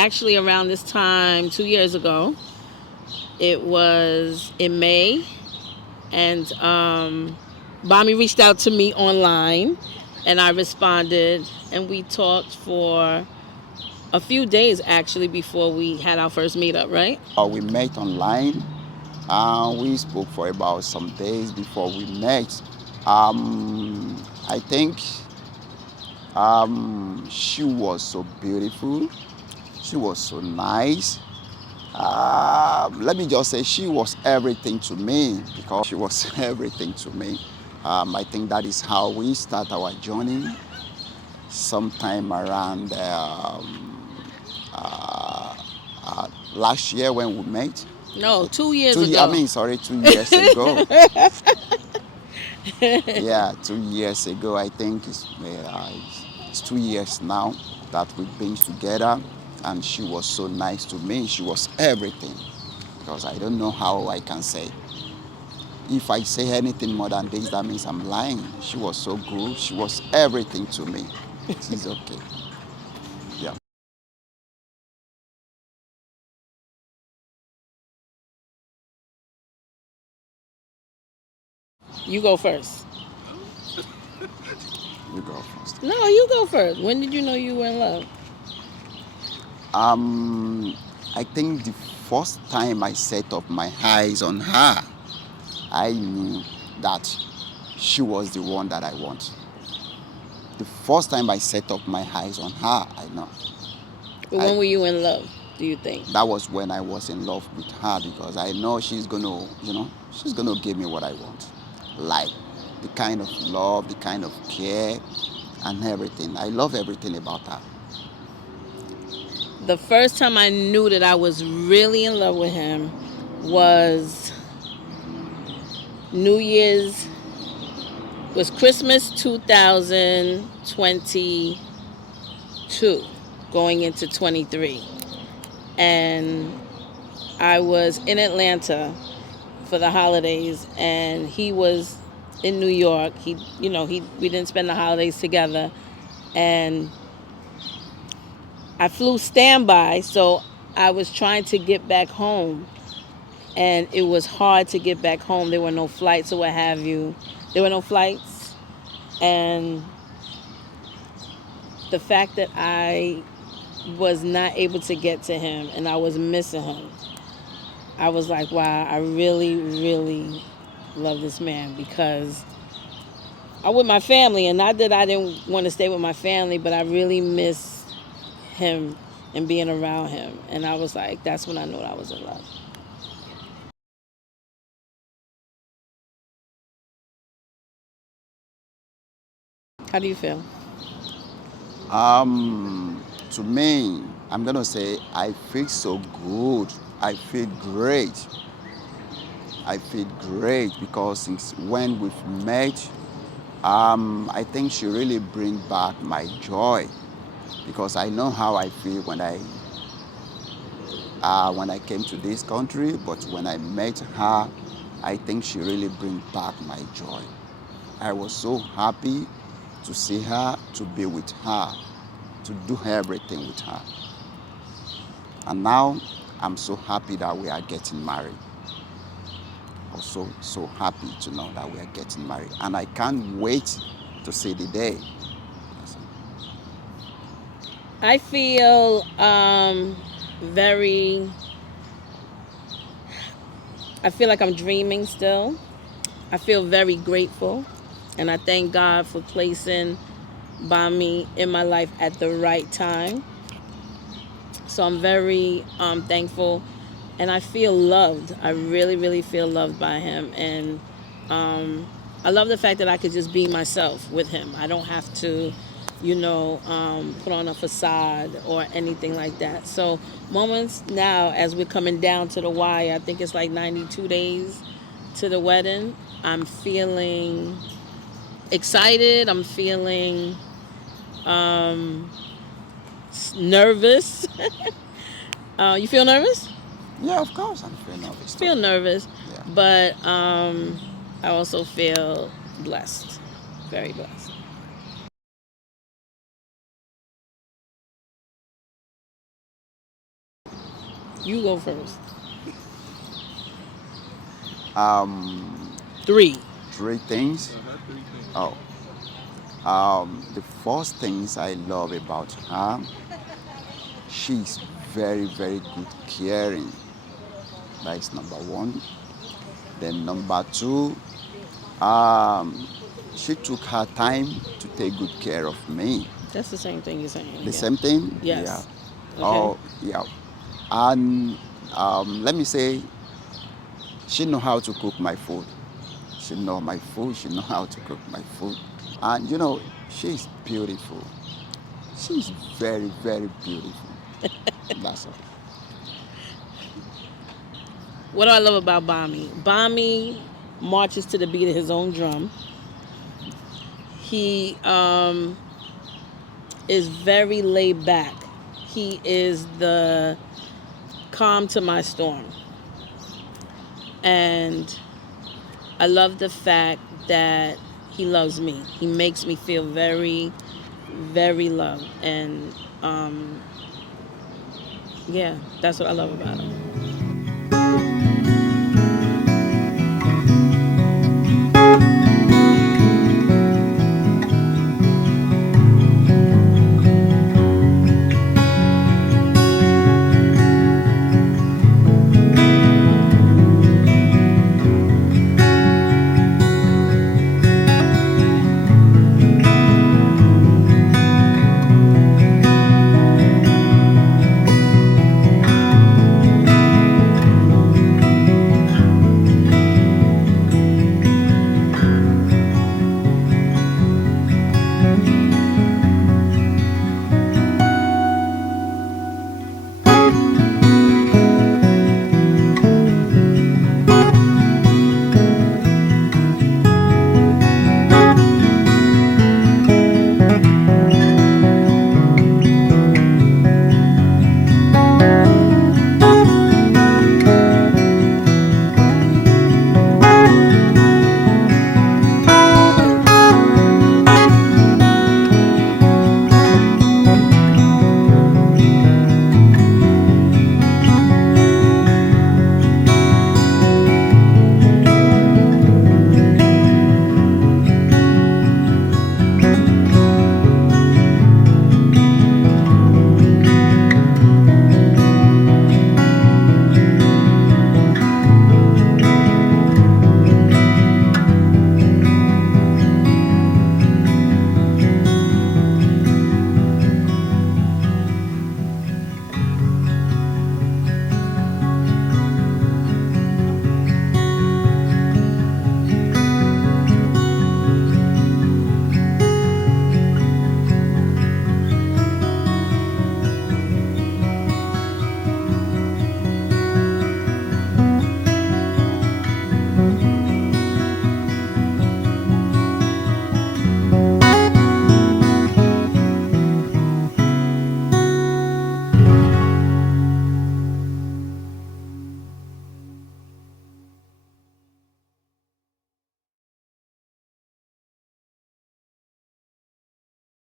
actually around this time 2 years ago. It was in May, and Bami reached out to me online, and I responded, and we talked for a few days actually before we had our first meetup, right? We met online. We spoke for about some days before we met. I think she was so beautiful. She was so nice. Let me just say she was everything to me because she was everything to me. I think that is how we start our journey sometime around last year when we met. No, 2 years ago. 2 years ago. Yeah, 2 years ago. I think it's 2 years now that we've been together, and she was so nice to me. She was everything, because I don't know how I can say. If I say anything more than this, that means I'm lying. She was so good. She was everything to me. It's okay. Yeah. You go first. You go first. No, you go first. When did you know you were in love? I think the first time I set up my eyes on her, I knew that she was the one that I want. The first time I set up my eyes on her, I know. But when were you in love, do you think? That was when I was in love with her, because I know she's gonna give me what I want. Like the kind of love, the kind of care, and everything. I love everything about her. The first time I knew that I was really in love with him was Christmas 2022, going into 23. And I was in Atlanta for the holidays, and he was in New York. We didn't spend the holidays together, and I flew standby, so I was trying to get back home, and it was hard to get back home. There were no flights or what have you. There were no flights, and the fact that I was not able to get to him and I was missing him, I was like, wow, I really, really love this man, because I'm with my family, and not that I didn't want to stay with my family, but I really miss him and being around him. And I was like, that's when I knew I was in love. How do you feel? To me, I'm gonna say I feel so good. I feel great. I feel great because since when we've met, I think she really brings back my joy, because I know how I feel when I came to this country, but when I met her, I think she really brings back my joy. I was so happy to see her, to be with her, to do everything with her. And now I'm so happy that we are getting married. I'm so happy to know that we are getting married. And I can't wait to see the day. I feel I feel like I'm dreaming still. I feel very grateful, and I thank God for placing Bami in my life at the right time. So I'm very thankful, and I feel loved. I really, really feel loved by him, and I love the fact that I could just be myself with him. I don't have to, put on a facade or anything like that. So moments now, as we're coming down to the wire, I think it's like 92 days to the wedding, I'm feeling excited. I'm feeling nervous. You feel nervous? Yeah, of course I'm feeling nervous. Feel nervous, Yeah. but I also feel blessed, very blessed. You go first. Um, 3. Three things. Oh, the first things I love about her, she's very, very good caring. That is number one. Then number two, um, she took her time to take good care of me. That's the same thing you're saying. The Yeah. same thing? Yeah. Yes. Okay. Oh, yeah. And let me say, she know how to cook my food. She know my food. She know how to cook my food. And she's beautiful. She's very, very beautiful. That's all. What do I love about Bami? Bami marches to the beat of his own drum. He is very laid back. He is the calm to my storm. And I love the fact that he loves me. He makes me feel very, very loved. And yeah, that's what I love about him.